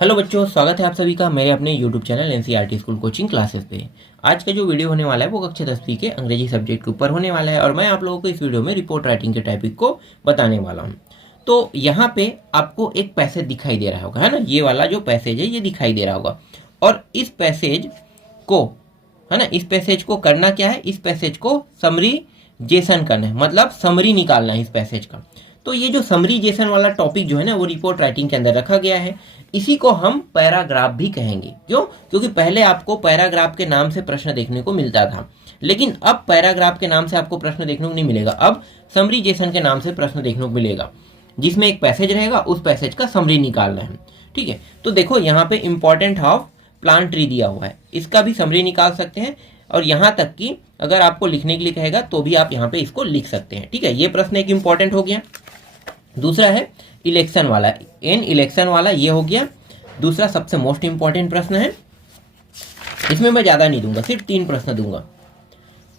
Hello बच्चों, स्वागत है आप सभी का मेरे अपने YouTube channel NCERT school coaching classes पे। आज का जो वीडियो होने वाला है वो कक्षा 10वीं के अंग्रेजी सब्जेक्ट के ऊपर होने वाला है और मैं आप लोगों को इस वीडियो में रिपोर्ट राइटिंग के टॉपिक को बताने वाला हूँ। तो यहाँ पे आपको एक पैसेज दिखाई दे रहा होगा, है ना। ये वाला जो पैसेज है ये दिखाई दे रहा होगा और इस पैसेज को, है ना, इस पैसेज को करना क्या है, इस पैसेज को समरीजेशन करना है, मतलब समरी निकालना है इस पैसेज का। तो ये जो समरीजेशन वाला टॉपिक जो है ना वो रिपोर्ट राइटिंग के अंदर रखा गया है। इसी को हम पैराग्राफ भी कहेंगे। क्यों? क्योंकि पहले आपको पैराग्राफ के नाम से प्रश्न देखने को मिलता था, लेकिन अब पैराग्राफ के नाम से आपको प्रश्न देखने को नहीं मिलेगा। अब समरीजेशन के नाम से प्रश्न देखने को मिलेगा, जिसमें एक पैसेज रहेगा, उस पैसेज का समरी निकालना है। ठीक है, तो देखो यहाँ पे इंपॉर्टेंट ऑफ प्लांट ट्री दिया हुआ है, इसका भी समरी निकाल सकते हैं और यहाँ तक कि अगर आपको लिखने के लिए कहेगा तो भी आप यहाँ पे इसको लिख सकते हैं। ठीक है, ये प्रश्न एक इंपॉर्टेंट हो गया। दूसरा है इलेक्शन वाला, इन इलेक्शन वाला, ये हो गया दूसरा सबसे मोस्ट इंपॉर्टेंट प्रश्न है। इसमें मैं ज़्यादा नहीं दूंगा, सिर्फ 3 प्रश्न दूंगा।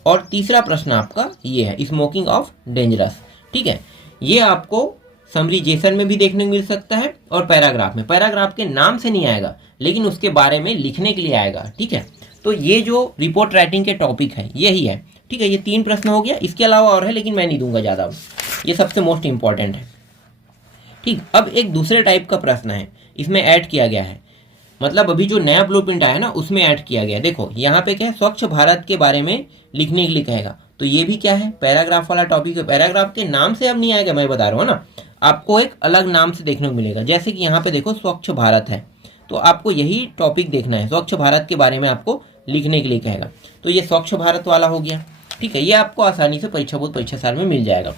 और तीसरा प्रश्न आपका ये है स्मोकिंग ऑफ डेंजरस। ठीक है, ये आपको समरीजेशन में भी देखने को मिल सकता है और पैराग्राफ में। पैराग्राफ के नाम से नहीं आएगा लेकिन उसके बारे में लिखने के लिए आएगा। ठीक है, तो ये जो रिपोर्ट राइटिंग के टॉपिक है यही है। ठीक है, ये 3 प्रश्न हो गया, इसके अलावा और है लेकिन मैं नहीं दूंगा ज़्यादा, ये सबसे मोस्ट इंपॉर्टेंट है। ठीक, अब एक दूसरे टाइप का प्रश्न है, इसमें ऐड किया गया है, मतलब अभी जो नया ब्लूप्रिंट आया ना उसमें ऐड किया गया है। देखो यहाँ पे क्या है, स्वच्छ भारत के बारे में लिखने के लिए कहेगा, तो ये भी क्या है, पैराग्राफ वाला टॉपिक है। पैराग्राफ के नाम से अब नहीं आएगा, मैं बता रहा हूँ ना, आपको एक अलग नाम से देखने को मिलेगा। जैसे कि यहाँ पे देखो स्वच्छ भारत है, तो आपको यही टॉपिक देखना है, स्वच्छ भारत के बारे में आपको लिखने के लिए कहेगा, तो ये स्वच्छ भारत वाला हो गया। ठीक है, ये आपको आसानी से परीक्षा बोर्ड परीक्षा साल में मिल जाएगा,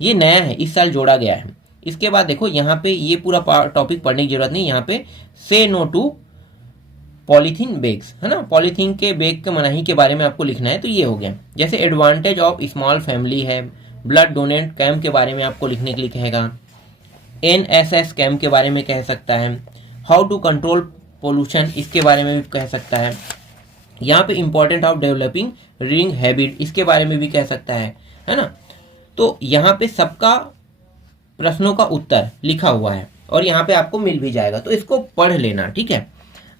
ये नया है, इस साल जोड़ा गया है। इसके बाद देखो यहाँ पे ये पूरा टॉपिक पढ़ने की जरूरत नहीं, यहाँ पे से नो टू पॉलीथीन बैग्स, है ना, पॉलीथीन के बैग के मनाही के बारे में आपको लिखना है, तो ये हो गया। जैसे एडवांटेज ऑफ स्मॉल फैमिली है, ब्लड डोनेट कैंप के बारे में आपको लिखने के लिए कहेगा, एनएसएस कैंप के बारे में कह सकता है, हाउ टू कंट्रोल पोल्यूशन इसके बारे में भी कह सकता है, यहाँ पे important of developing reading habit इसके बारे में भी कह सकता है ना। तो यहाँ पे सबका प्रश्नों का उत्तर लिखा हुआ है और यहाँ पे आपको मिल भी जाएगा, तो इसको पढ़ लेना। ठीक है,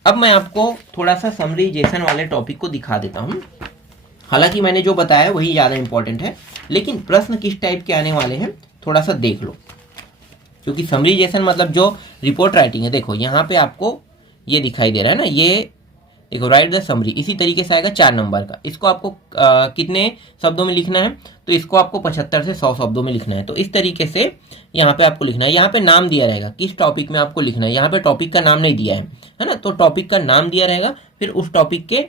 अब मैं आपको थोड़ा सा समरीजेशन वाले टॉपिक को दिखा देता हूँ। हालांकि मैंने जो बताया वही ज़्यादा इंपॉर्टेंट है, लेकिन प्रश्न किस टाइप के आने वाले हैं थोड़ा सा देख लो, क्योंकि समरीजेशन मतलब जो रिपोर्ट राइटिंग है, देखो यहाँ पे आपको ये दिखाई दे रहा है ना, ये देखो राइट द समरी, इसी तरीके से आएगा 4 नंबर का। इसको आपको कितने शब्दों में लिखना है, तो इसको आपको 75 से 100 शब्दों में लिखना है। तो इस तरीके से यहाँ पे आपको लिखना है, यहाँ पे नाम दिया रहेगा किस टॉपिक में आपको लिखना है, यहाँ पे टॉपिक का नाम नहीं दिया है ना, तो टॉपिक का नाम दिया रहेगा, फिर उस टॉपिक के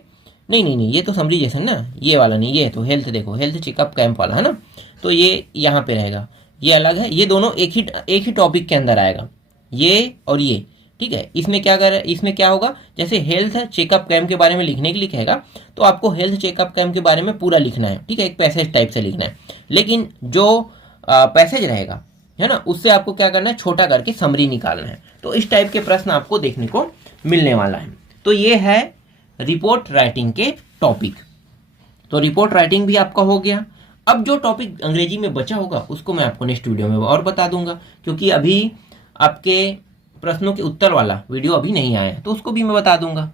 नहीं, ये तो समरीजेशन ना, ये वाला नहीं, ये तो हेल्थ, देखो हेल्थ चेकअप कैंप वाला, है ना, तो ये यहाँ पे रहेगा, ये अलग है, ये दोनों एक ही टॉपिक के अंदर आएगा, ये और ये। ठीक है, इसमें क्या होगा, जैसे हेल्थ चेकअप कैंप के बारे में लिखने के लिए कहेगा तो आपको हेल्थ चेकअप कैंप के बारे में पूरा लिखना है। ठीक है, एक पैसेज टाइप से लिखना है, लेकिन जो पैसेज रहेगा, है ना, उससे आपको क्या करना है, छोटा करके समरी निकालना है। तो इस टाइप के प्रश्न आपको देखने को मिलने वाला है। तो ये है रिपोर्ट राइटिंग के टॉपिक। तो रिपोर्ट राइटिंग भी आपका हो गया। अब जो टॉपिक अंग्रेजी में बचा होगा उसको मैं आपको नेक्स्ट वीडियो में और बता दूंगा, क्योंकि अभी आपके प्रश्नों के उत्तर वाला वीडियो अभी नहीं आया है, तो उसको भी मैं बता दूंगा।